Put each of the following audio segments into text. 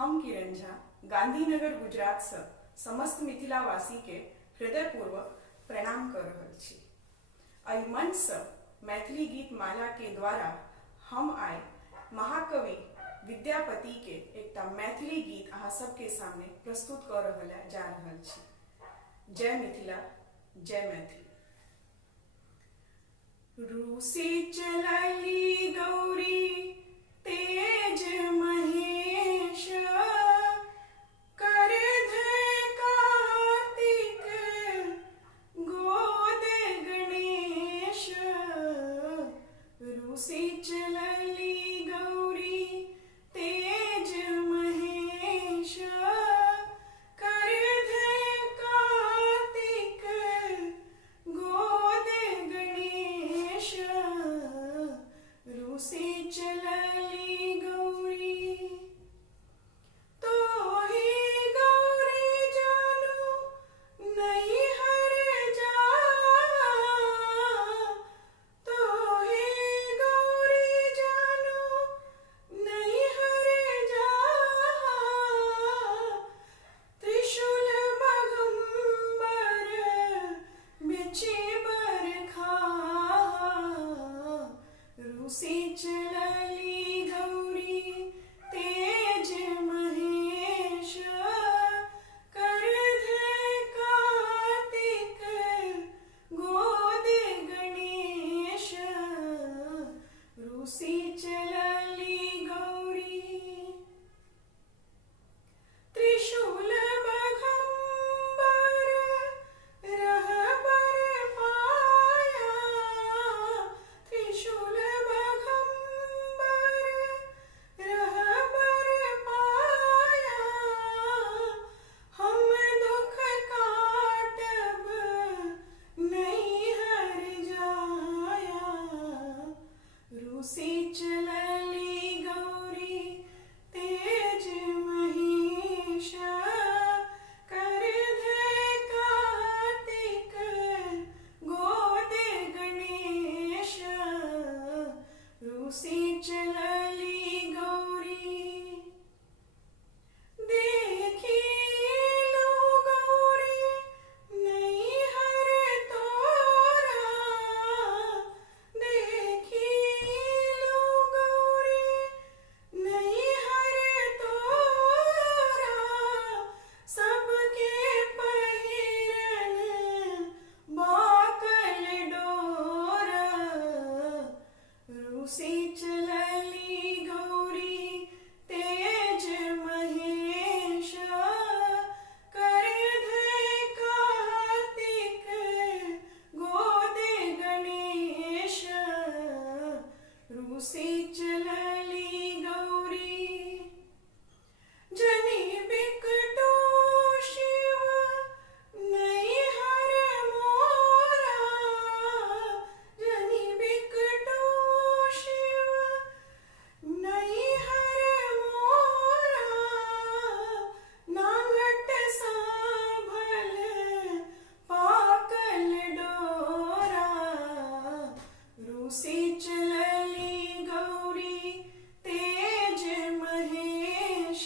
हम किरण झा गांधीनगर गुजरात से समस्त मिथिलावासी के हृदयपूर्वक प्रणाम कर रहल छी। अइ मंच से मैथिली गीत माला के द्वारा हम आए महाकवि विद्यापति के एकटा मैथिली गीत अहाँ सबके सामने प्रस्तुत कर जा रहल छी। जय मिथिला, जय मैथिली। रूसी चलली गौरी तेज महेश, कर धय कार्तिक गोद गणेश। रूसी चलली गौरी तेज महेश, कर धय कार्तिक गोद गणेश। रूसी चलली गौरी तो ही गौरी जानू नहीं हर जा, तो ही गौरी जानू नहीं हर जा। त्रिशूल बगंबर बिछी बरखा, रूसी चलली गौरी तेज महेश, कर धय कार्तिक गोद गणेश। रूसी चलली गौरी त्रिशूल बगंबर रहबर पाया, त्रिशूल बगंबर रहबर पाया। हम दुख काटब नहीं हर जाया, रूसी चलली गौरी तेज महेश, कर धय कार्तिक गोद गणेश। रूसी चलली गौरी देखी लो गौरी नहीं हर तोरा, देखी लो गौरी नहीं हर तोरा। सबके पहिरन बाकल डोरा, रूसी चलली गौरी तेज महेश, कर धय कार्तिक गोद गणेश। रूसी चलली गौरी जनी बिकटो शिव नहीं हर मोरा, जनी बिकटो शिव नहीं हर मोरा। नांगट सांभल पाकल डोरा, रूसी चलली गौरी तेज महेश,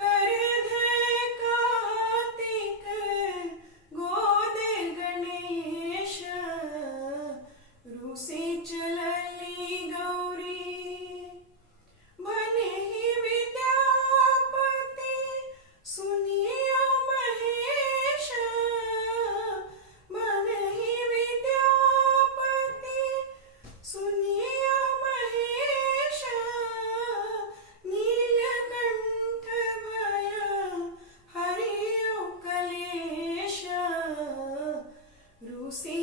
कर धय कार्तिक गोद गणेश। रूसी चलली गौरी बने ही विद्यापति सुनिया महेश, बने ही विद्यापति सुनिया महेश। नीलकंठ भय हरियो कलेश, रूसी